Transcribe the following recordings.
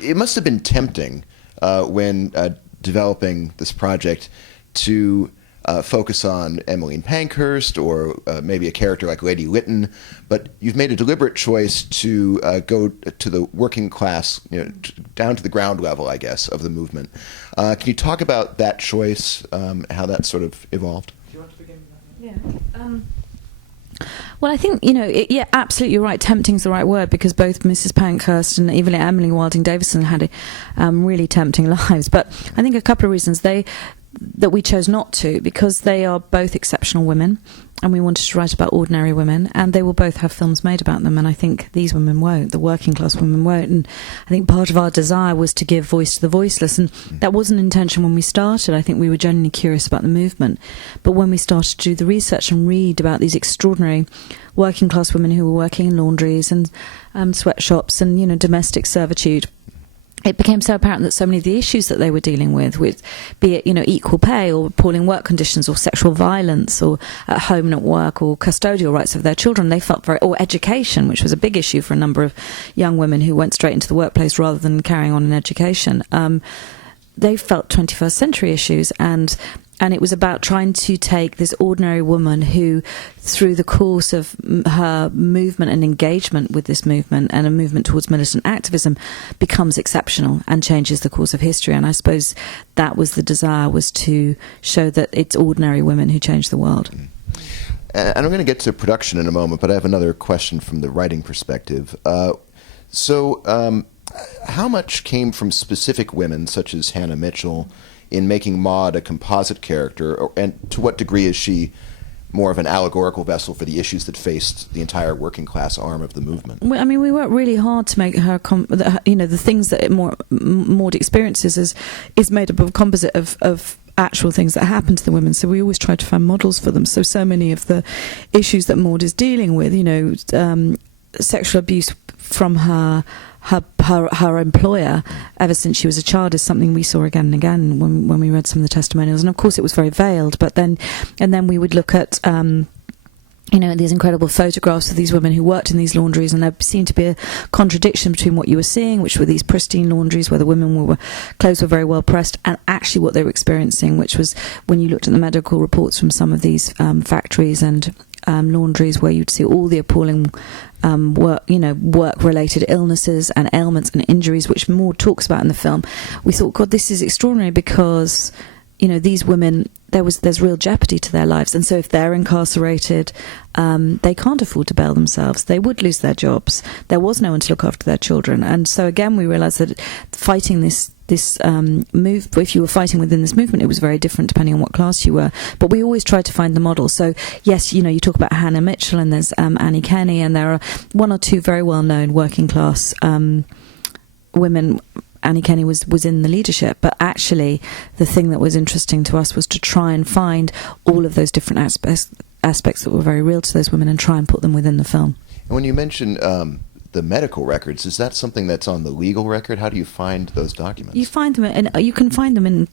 it must have been tempting when developing this project to focus on Emmeline Pankhurst or maybe a character like Lady Lytton, but you've made a deliberate choice to go to the working class, down to the ground level, I guess, of the movement. Can you talk about that choice, how that sort of evolved? Do you want to begin? Yeah. Well, I think, absolutely, you're right. Tempting is the right word, because both Mrs. Pankhurst and even Emily Wilding Davison had really tempting lives. But I think a couple of reasons that we chose not to, because they are both exceptional women, and we wanted to write about ordinary women, and they will both have films made about them, and I think these women won't, the working class women won't. And I think part of our desire was to give voice to the voiceless, and that wasn't intention when we started. I think we were genuinely curious about the movement, but when we started to do the research and read about these extraordinary working class women who were working in laundries and sweatshops and domestic servitude, it became so apparent that so many of the issues that they were dealing with, be it equal pay or appalling work conditions or sexual violence or at home and at work or custodial rights of their children, they felt or education, which was a big issue for a number of young women who went straight into the workplace rather than carrying on an education. They felt 21st century issues, and it was about trying to take this ordinary woman who, through the course of her movement and engagement with this movement and a movement towards militant activism, becomes exceptional and changes the course of history. And I suppose that was the desire, was to show that it's ordinary women who change the world. And I'm going to get to production in a moment, but I have another question from the writing perspective. How much came from specific women, such as Hannah Mitchell, in making Maude a composite character, and to what degree is she more of an allegorical vessel for the issues that faced the entire working class arm of the movement? I mean, we worked really hard to make her, the things that Maude experiences is made up of a composite of actual things that happen to the women. So we always try to find models for them. So many of the issues that Maude is dealing with, sexual abuse from her employer ever since she was a child, is something we saw again and again when we read some of the testimonials. And of course it was very veiled, but then we would look at these incredible photographs of these women who worked in these laundries, and there seemed to be a contradiction between what you were seeing, which were these pristine laundries where the women clothes were very well pressed, and actually what they were experiencing, which was when you looked at the medical reports from some of these factories and laundries, where you'd see all the appalling work-related illnesses and ailments and injuries, which Maude talks about in the film. We thought, God, this is extraordinary, because these women, there's real jeopardy to their lives, and so if they're incarcerated, they can't afford to bail themselves. They would lose their jobs. There was no one to look after their children, and so again we realised that fighting this move, if you were fighting within this movement, it was very different depending on what class you were. But we always tried to find the model. So yes, you talk about Hannah Mitchell, and there's Annie Kenney, and there are one or two very well-known working class women. Annie Kenney was in the leadership, but actually the thing that was interesting to us was to try and find all of those different aspects that were very real to those women and try and put them within the film. And when you mention the medical records, is that something that's on the legal record? How do you find those documents? You find them, and you can find them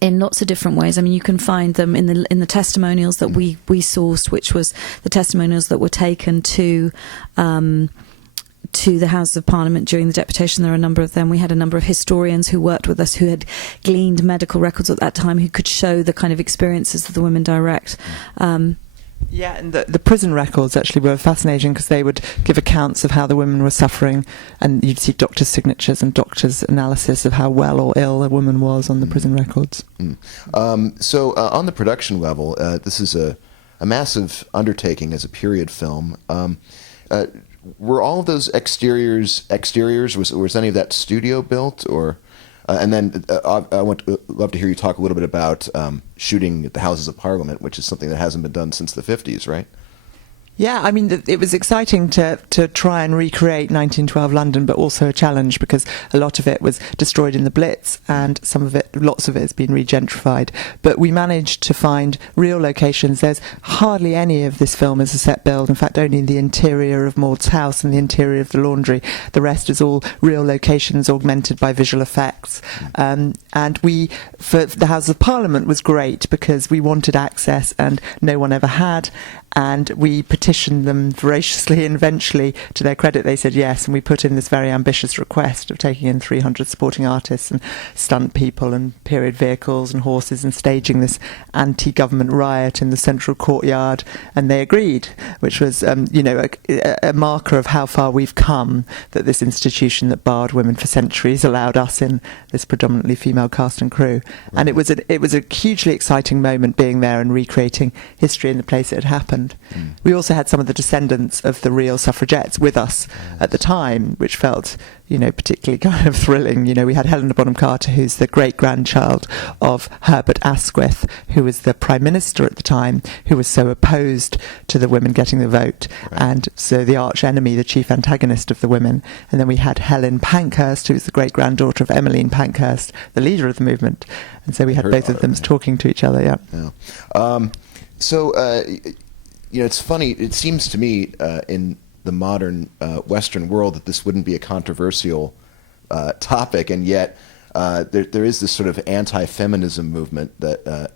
in lots of different ways. I mean, you can find them in the testimonials that we sourced, which was the testimonials that were taken to the Houses of Parliament during the deputation. There are a number of them. We had a number of historians who worked with us who had gleaned medical records at that time, who could show the kind of experiences of the women direct. Yeah, and the prison records actually were fascinating, because they would give accounts of how the women were suffering, and you'd see doctors' signatures and doctors' analysis of how well or ill a woman was on the prison records. So on the production level, this is a massive undertaking as a period film. Were all of those exteriors? Was any of that studio built, or? And then I would love to hear you talk a little bit about shooting at the Houses of Parliament, which is something that hasn't been done since the 50s, right? Yeah, I mean, it was exciting to try and recreate 1912 London, but also a challenge, because a lot of it was destroyed in the Blitz, and lots of it has been regentrified. But we managed to find real locations. There's hardly any of this film as a set build. In fact, only the interior of Maude's house and the interior of the laundry. The rest is all real locations augmented by visual effects. And for the Houses of Parliament was great, because we wanted access and no one ever had. And we petitioned them voraciously, and eventually, to their credit, they said yes, and we put in this very ambitious request of taking in 300 supporting artists and stunt people and period vehicles and horses and staging this anti-government riot in the central courtyard, and they agreed, which was a marker of how far we've come, that this institution that barred women for centuries allowed us in, this predominantly female cast and crew. Right. And it was a hugely exciting moment being there and recreating history in the place it had happened. We also had some of the descendants of the real suffragettes with us at the time, which felt particularly kind of thrilling. We had Helena Bonham Carter, who's the great-grandchild of Herbert Asquith, who was the Prime Minister at the time, who was so opposed to the women getting the vote, right. And so the arch enemy, the chief antagonist of the women. And then we had Helen Pankhurst, who was the great-granddaughter of Emmeline Pankhurst, the leader of the movement. And so we had both of them talking to each other, yeah. It's funny, it seems to me in the modern Western world that this wouldn't be a controversial topic, and yet there is this sort of anti-feminism movement that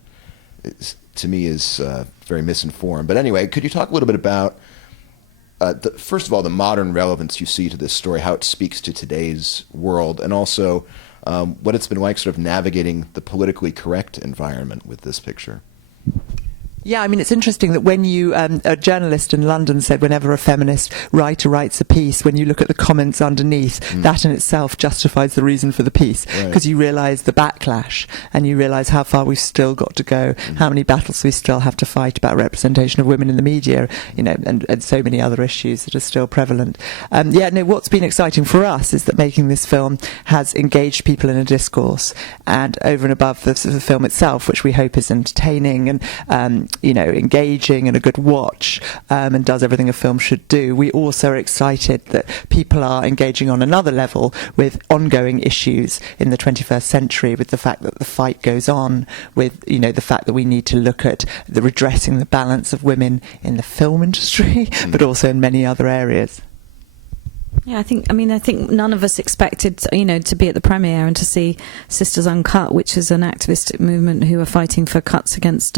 to me is very misinformed. But anyway, could you talk a little bit about, first of all, the modern relevance you see to this story, how it speaks to today's world, and also what it's been like sort of navigating the politically correct environment with this picture? Yeah, I mean, it's interesting that when a journalist in London said whenever a feminist writer writes a piece, when you look at the comments underneath, that in itself justifies the reason for the piece, because you realise the backlash and you realise how far we've still got to go, how many battles we still have to fight about representation of women in the media, and so many other issues that are still prevalent. What's been exciting for us is that making this film has engaged people in a discourse, and over and above the film itself, which we hope is entertaining and engaging and a good watch, and does everything a film should do. We also are excited that people are engaging on another level with ongoing issues in the 21st century, with the fact that the fight goes on, with the fact that we need to look at the redressing the balance of women in the film industry, but also in many other areas. Yeah, I think none of us expected, to be at the premiere and to see Sisters Uncut, which is an activist movement who are fighting for cuts against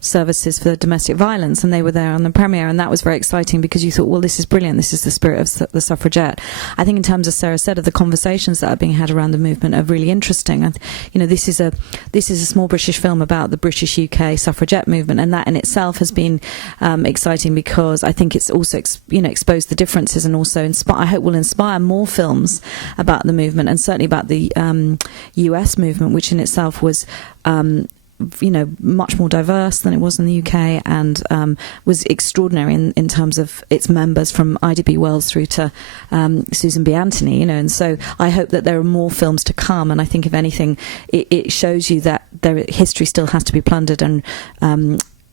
services for domestic violence, and they were there on the premiere, and that was very exciting because you thought, well, this is brilliant, this is the spirit of the suffragette. I think in terms, as Sarah said, of the conversations that are being had around the movement are really interesting. This is a small British film about the British UK suffragette movement, and that in itself has been exciting because I think it's also exposed the differences, and also I hope will inspire more films about the movement, and certainly about the US movement, which in itself was much more diverse than it was in the UK, and was extraordinary in terms of its members, from Ida B. Wells through to Susan B. Anthony, and so I hope that there are more films to come, and I think if anything it shows you that history still has to be plundered and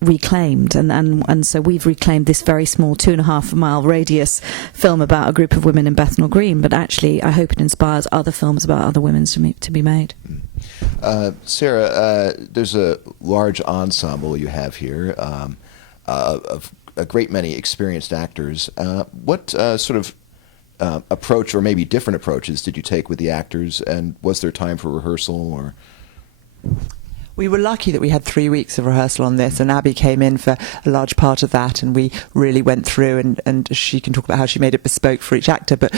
reclaimed, and so we've reclaimed this very small 2.5 mile radius film about a group of women in Bethnal Green, but actually I hope it inspires other films about other women to be made. Sarah, there's a large ensemble you have here of a great many experienced actors. What sort of approach, or maybe different approaches, did you take with the actors, and was there time for rehearsal? Or we were lucky that we had 3 weeks of rehearsal on this, and Abi came in for a large part of that, and we really went through, and she can talk about how she made it bespoke for each actor, but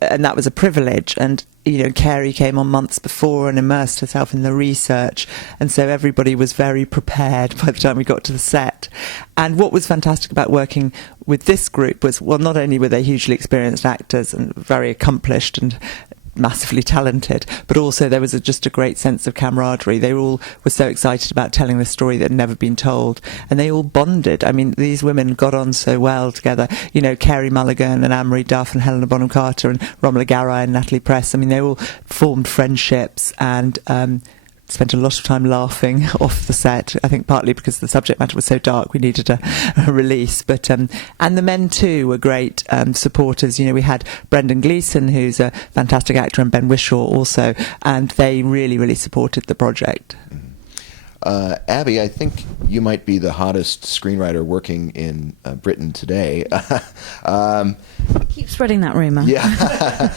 that was a privilege. And Carey came on months before and immersed herself in the research, and so everybody was very prepared by the time we got to the set. And what was fantastic about working with this group was, well, not only were they hugely experienced actors and very accomplished and massively talented, but also there was just a great sense of camaraderie. They all were so excited about telling this story that had never been told, and they all bonded. I mean, these women got on so well together. Carey Mulligan and Anne-Marie Duff and Helena Bonham Carter and Romola Garai and Natalie Press. I mean, they all formed friendships and spent a lot of time laughing off the set. I think partly because the subject matter was so dark, we needed a release. But and the men too were great supporters. We had Brendan Gleeson, who's a fantastic actor, and Ben Whishaw also, and they really, really supported the project. Abi, I think you might be the hottest screenwriter working in Britain today. Keep spreading that rumor. Yeah.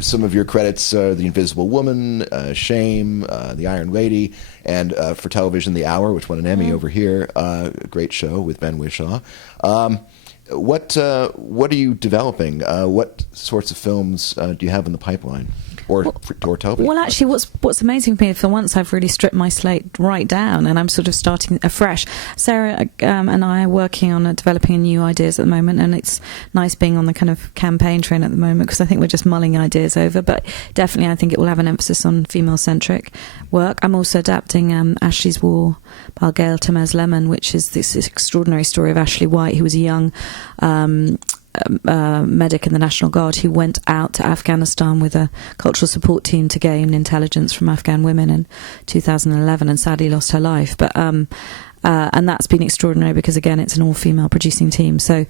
Some of your credits are The Invisible Woman, Shame, The Iron Lady, and for television, The Hour, which won an Emmy over here. A great show with Ben Whishaw. What are you developing? What sorts of films do you have in the pipeline? Or television? Well, actually, what's amazing for me, for once I've really stripped my slate right down and I'm sort of starting afresh. Sarah and I are working on developing new ideas at the moment, and it's nice being on the kind of campaign train at the moment because I think we're just mulling ideas over, but definitely I think it will have an emphasis on female-centric work. I'm also adapting Ashley's War by Gail Tamez Lemon, which is this extraordinary story of Ashley White, who was a young medic in the National Guard who went out to Afghanistan with a cultural support team to gain intelligence from Afghan women in 2011 and sadly lost her life. But and that's been extraordinary because again it's an all-female producing team. So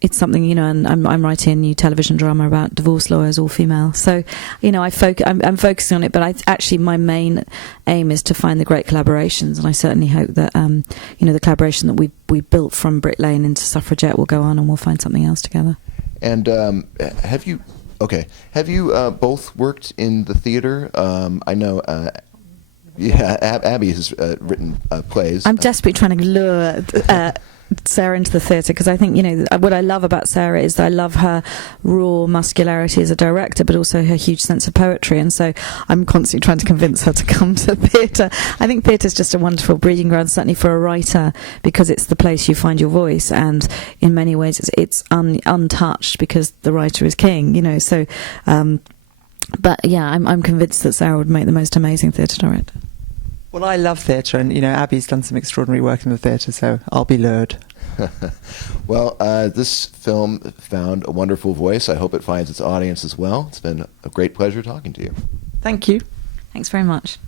it's something, you know, and I'm writing a new television drama about divorce lawyers, all female. So, you know, I'm focusing on it, but actually my main aim is to find the great collaborations, and I certainly hope that, you know, the collaboration that we built from Brick Lane into Suffragette will go on, and we'll find something else together. And have you both worked in the theater? I know. Abi has written plays. I'm desperately trying to lure Sarah into the theatre because I think, you know, what I love about Sarah is that I love her raw muscularity as a director, but also her huge sense of poetry, and so I'm constantly trying to convince her to come to theatre. I think theatre is just a wonderful breeding ground, certainly for a writer, because it's the place you find your voice, and in many ways it's untouched because the writer is king, you know. So but yeah, I'm convinced that Sarah would make the most amazing theatre director. Well, I love theatre, and, you know, Abi's done some extraordinary work in the theatre, so I'll be lured. Well, this film found a wonderful voice. I hope it finds its audience as well. It's been a great pleasure talking to you. Thank you. Thanks very much.